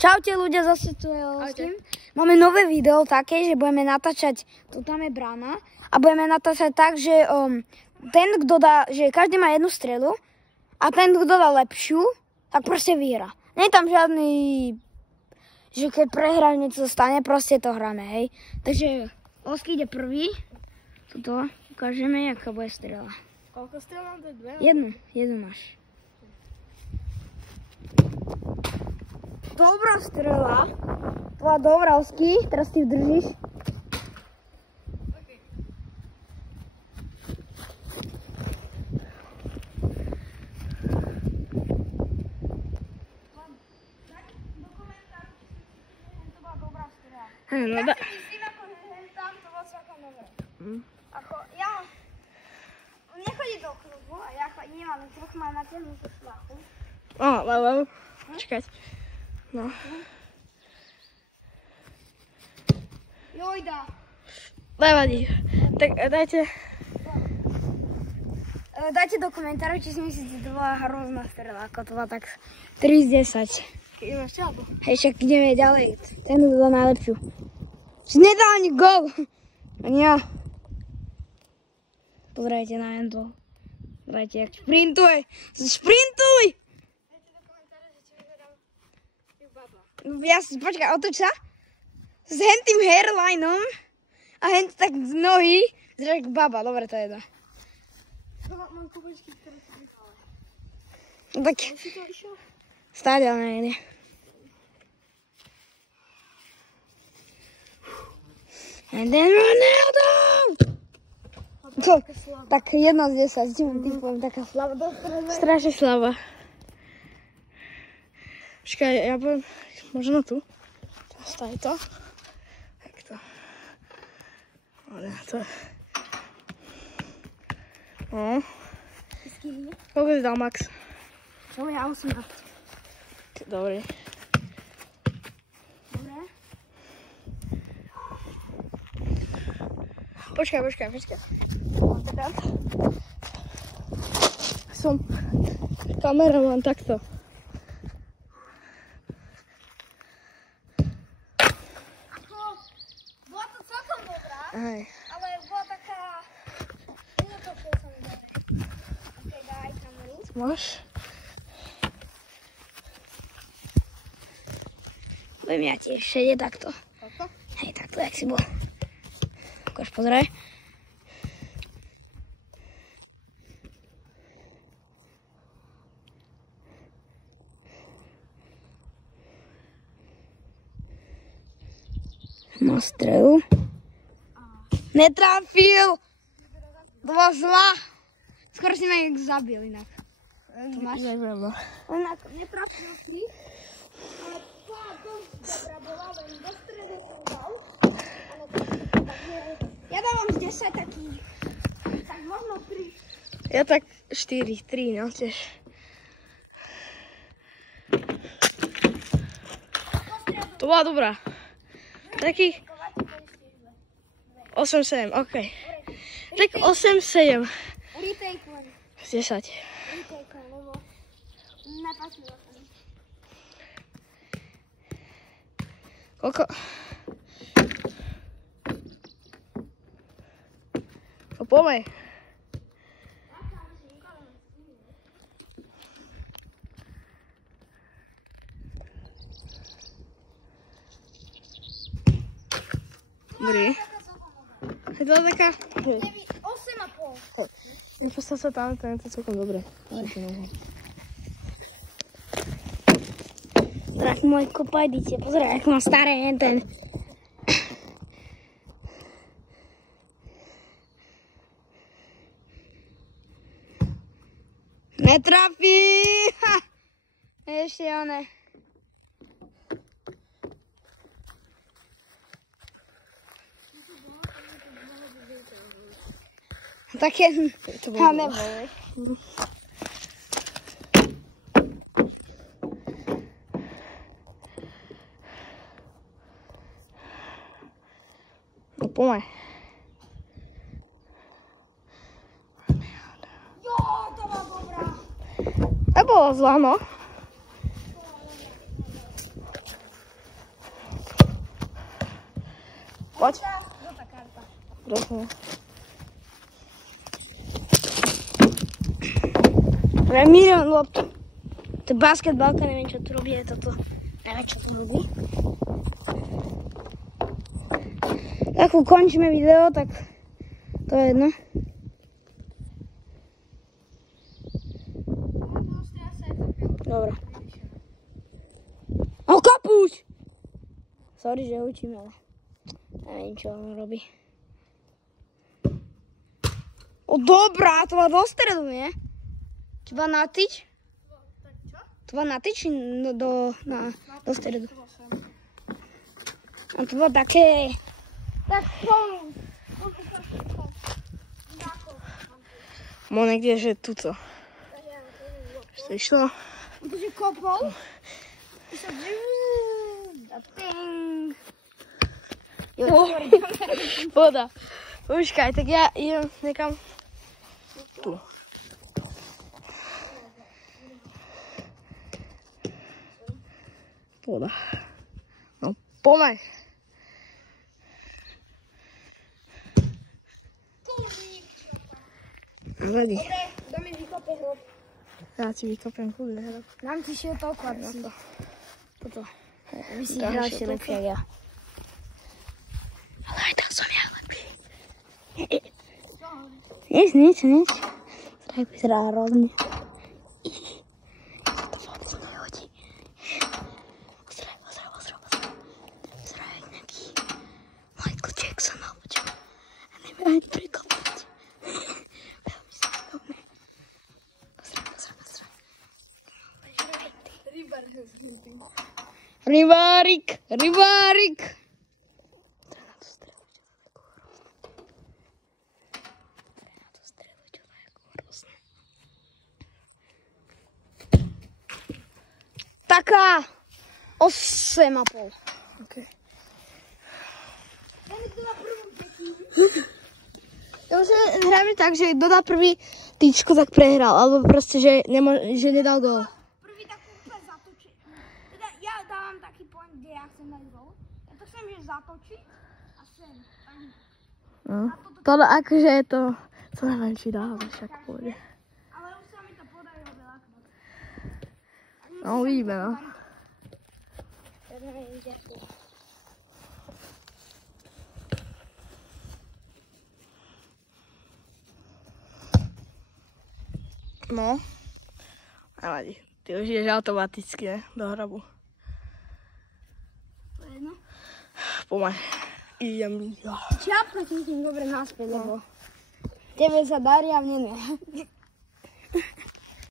Čaute ľudia, zase tu je Oským. Máme nové video také, že budeme natáčať, tu tam je brána, a budeme natáčať tak, že ten, kto dá, že každý má jednu strelu a ten, kto dá lepšiu, tak proste vyhrá. Nie je tam žiadny, že keď prehráš niečo stane, proste to hráme, hej. Takže Oský ide prvý, tuto ukážeme, aká bude strela. Koľko strel mám? To je dve? Jednu máš. Dobrá strela. Tvoja dobrá, Oský. Teraz ty držíš. Okay. Daj do komentáru, či to bola dobrá strela. Ja si myslím, ako tam to bolo celkom dobré. Ako, ja nechodí do kruhu a ja nemám, trochu mám na tému tú šlachu. Počkať. No. Jojda. Nevadí. Tak dajte. Dajte do komentárov, či si myslíte, že to bola hrozná strela, ako to bola tak 3 z 10. Ideme ešte alebo? Hej, však ideme ďalej. Ten dá najlepšiu. Si nedá ani gól. Ani ja. Pozerajte na handball. Pozerajte, jak šprintuje. Šprintuj! Počkaj, otoč sa. S hentým hairlineom a hent tak z nohy zraž baba. Dobre, to je to. Mám kúpečky, ktoré si vyhrala. No tak Si to išiel? stále nejde. And then Ronaldo! To, tak 1 z 10. Tým poviem, taká slava. Strašne slabá. Počkaj, ja budem možno tu. Staj to. Tak to. Ale to. No. Koľko si dal max? Čo ja musím dať? Dobre. Dobre. Počkaj. Som kameraman takto. Bola to celkom dobrá, Aj. ale bola taká... Nedotočil som ďalej. Ok, daj kameru. Máš? Budem ja tiež šedieť takto. Toto? Hej, takto, jak si bol. Ukáž, pozeraj. Má strelu. Netrafil! To bola zlá. Skoro si ma zabil inak. To máš? Neviem. Inak netrafil si. Ale pár dosť dobrá bola, len do stredu som dal. Ja dávam z 10 takých. Tak možno 3. Ja tak 4, 3, no tiež. To bola dobrá. Takých 8-7, ok. Tak 8-7. Retake-len. Z 10. Retake-len, lebo nepasilo sa mi. Koľko? No poďme. Dobrý. Je to taká... 8,5. Postav sa tam, to je celkom dobré. Tak môj kopajdíte, pozeraj, ako má staré ten. Netrafí! Ha! Ešte one. Také... To bolo. neboli. No poďme. Jo, to bola dobrá. Nebola zlá, no. Poď. Žltá karta. Rozumiem. Milión loptu. To je basketbalka, neviem čo tu robí, je toto. Neviem čo tu robí. Tak ukončíme video, tak to je jedno. Dobre. O, kapuť! Sorry, že učím, ale neviem, čo on robí. O, dobrá, to má do stredu, nie? Třeba na tyč? To má na tyč do stredu. A to bylo také. Tak pom. Mo niekde, že tuto. Čo to išlo? To si kopol? Voda. Počkaj, tak ja idem nekam tu. Voda. No, pomaň. Vedi. Kto mi vykope hrob? Ja ti vykopem kľudne hrob. Dám ti šiltovku a si Toto. Vy si hrajte lepšie ako ja. Ale aj tak som ja lepší. Nic. Tak vyzerá rovne. To vôbec nehodí. Pozraj. Vyzerá jak nejaký Michael Jackson alebo čo. Ja neviem ani prekopať. Veľmi sa veľmi. Pozraj. Rybárik. Taká 8,5. Okay. Ja už hráme tak, že kto dá prvý tyčko, tak prehral. Alebo proste, že nedal gól. Prvý tak úplne zatočí. Teda ja dávam taký point, kde ja chcem dať gól. Ja to chcem, že zatočí a sem. No. Tohle akože je to neviem, či dá, ale však pôjde. Ale už sa mi to podarilo veľakrát. No uvidíme, no. No. Nevadí. Ty už ideš automaticky, ne? Do hrobu. To je jedno. Pomaň. Idem. Čiapka ti idem dobre naspäť, lebo tebe sa darí a mne ne.